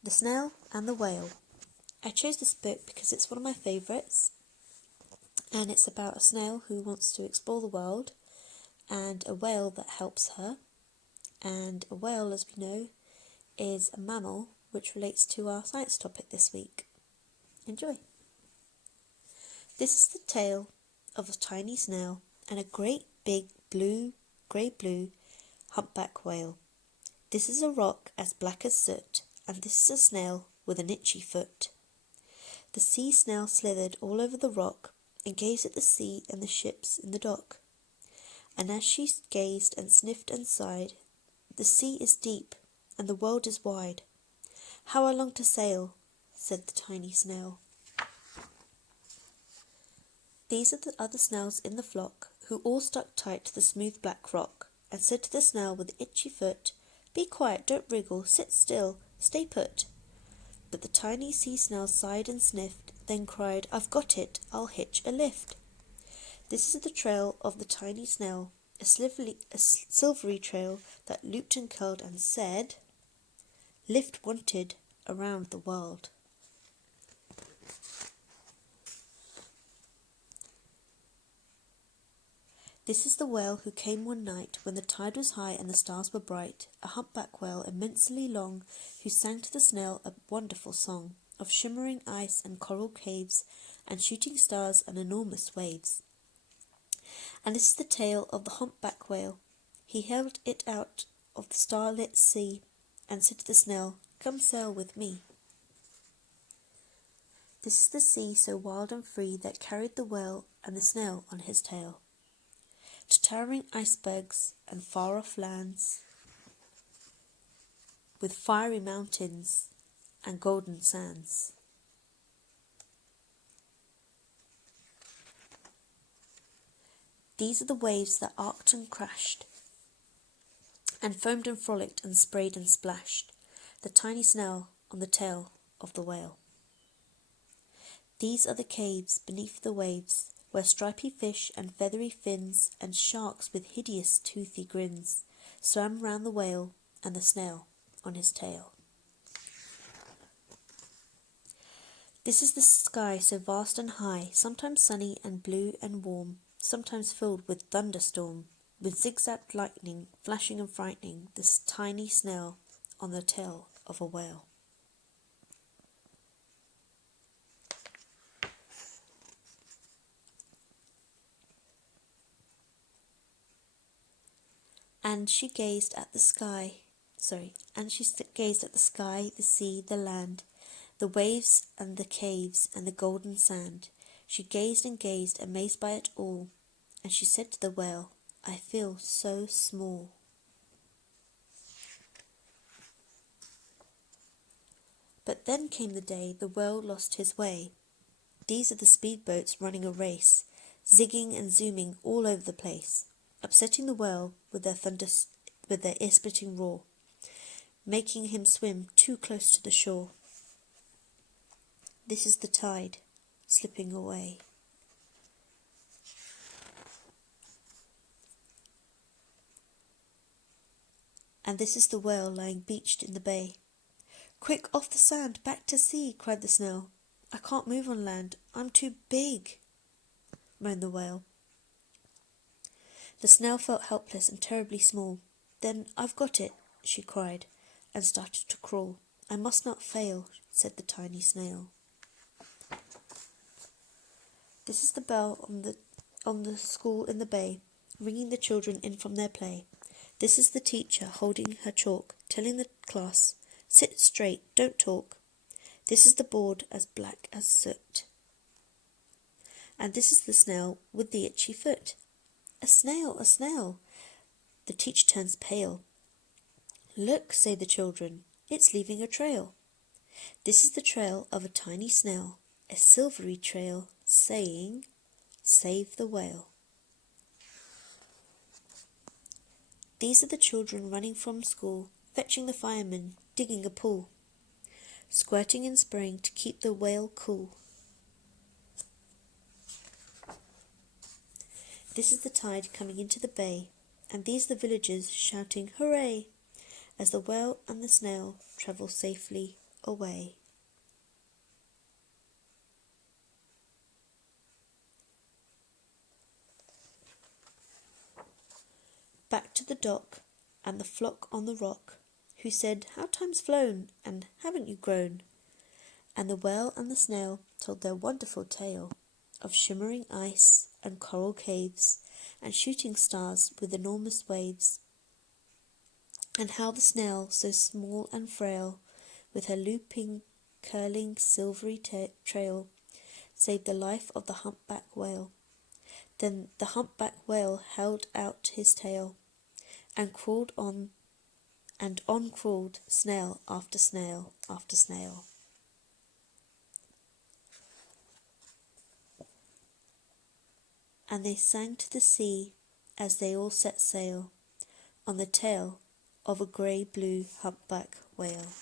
The Snail and the Whale. I chose this book because it's one of my favourites, and it's about a snail who wants to explore the world and a whale that helps her. And a whale, as we know, is a mammal, which relates to our science topic this week. Enjoy! This is the tale of a tiny snail and a great big grey-blue humpback whale. This is a rock as black as soot, and this is a snail with an itchy foot. The sea snail slithered all over the rock and gazed at the sea and the ships in the dock. And as she gazed and sniffed and sighed, the sea is deep and the world is wide. How I long to sail, said the tiny snail. These are the other snails in the flock, who all stuck tight to the smooth black rock, and said to the snail with the itchy foot, "Be quiet, don't wriggle, sit still, stay put." But the tiny sea snail sighed and sniffed, then cried, "I've got it, I'll hitch a lift." This is the trail of the tiny snail, a silvery trail that looped and curled and said, "Lift wanted around the world." This is the whale who came one night when the tide was high and the stars were bright, a humpback whale immensely long, who sang to the snail a wonderful song of shimmering ice and coral caves and shooting stars and enormous waves. And this is the tale of the humpback whale. He held it out of the starlit sea and said to the snail, "Come sail with me." This is the sea so wild and free that carried the whale and the snail on his tail to towering icebergs and far-off lands, with fiery mountains and golden sands. These are the waves that arced and crashed, and foamed and frolicked and sprayed and splashed the tiny snail on the tail of the whale. These are the caves beneath the waves, where stripy fish and feathery fins and sharks with hideous toothy grins swam round the whale and the snail on his tail. This is the sky so vast and high, sometimes sunny and blue and warm, sometimes filled with thunderstorm, with zigzag lightning flashing and frightening this tiny snail on the tail of a whale. And she gazed at the sky, the sea, the land, the waves and the caves and the golden sand. She gazed and gazed, amazed by it all, and she said to the whale, "I feel so small." But then came the day the whale lost his way. These are the speedboats running a race, zigging and zooming all over the place, upsetting the whale with their ear-splitting roar, making him swim too close to the shore. This is the tide slipping away. And this is the whale lying beached in the bay. "Quick, off the sand, back to sea," cried the snail. "I can't move on land, I'm too big," moaned the whale. The snail felt helpless and terribly small. Then, "I've got it," she cried, and started to crawl. "I must not fail," said the tiny snail. This is the bell on the school in the bay, ringing the children in from their play. This is the teacher holding her chalk, telling the class, "Sit straight, don't talk." This is the board as black as soot. And this is the snail with the itchy foot. "A snail, a snail!" The teacher turns pale. "Look," say the children, "it's leaving a trail." This is the trail of a tiny snail, a silvery trail, saying, "Save the whale." These are the children running from school, fetching the fireman, digging a pool, squirting and spraying to keep the whale cool. This is the tide coming into the bay, and these the villagers shouting "Hooray!" as the whale and the snail travel safely away. Back to the dock, and the flock on the rock, who said, "How time's flown, and haven't you grown?" And the whale and the snail told their wonderful tale of shimmering ice and coral caves and shooting stars with enormous waves, and how the snail, so small and frail, with her looping, curling, silvery trail, saved the life of the humpback whale. Then the humpback whale held out his tail and crawled on, and on crawled snail after snail after snail. And they sang to the sea as they all set sail on the tail of a grey-blue humpback whale.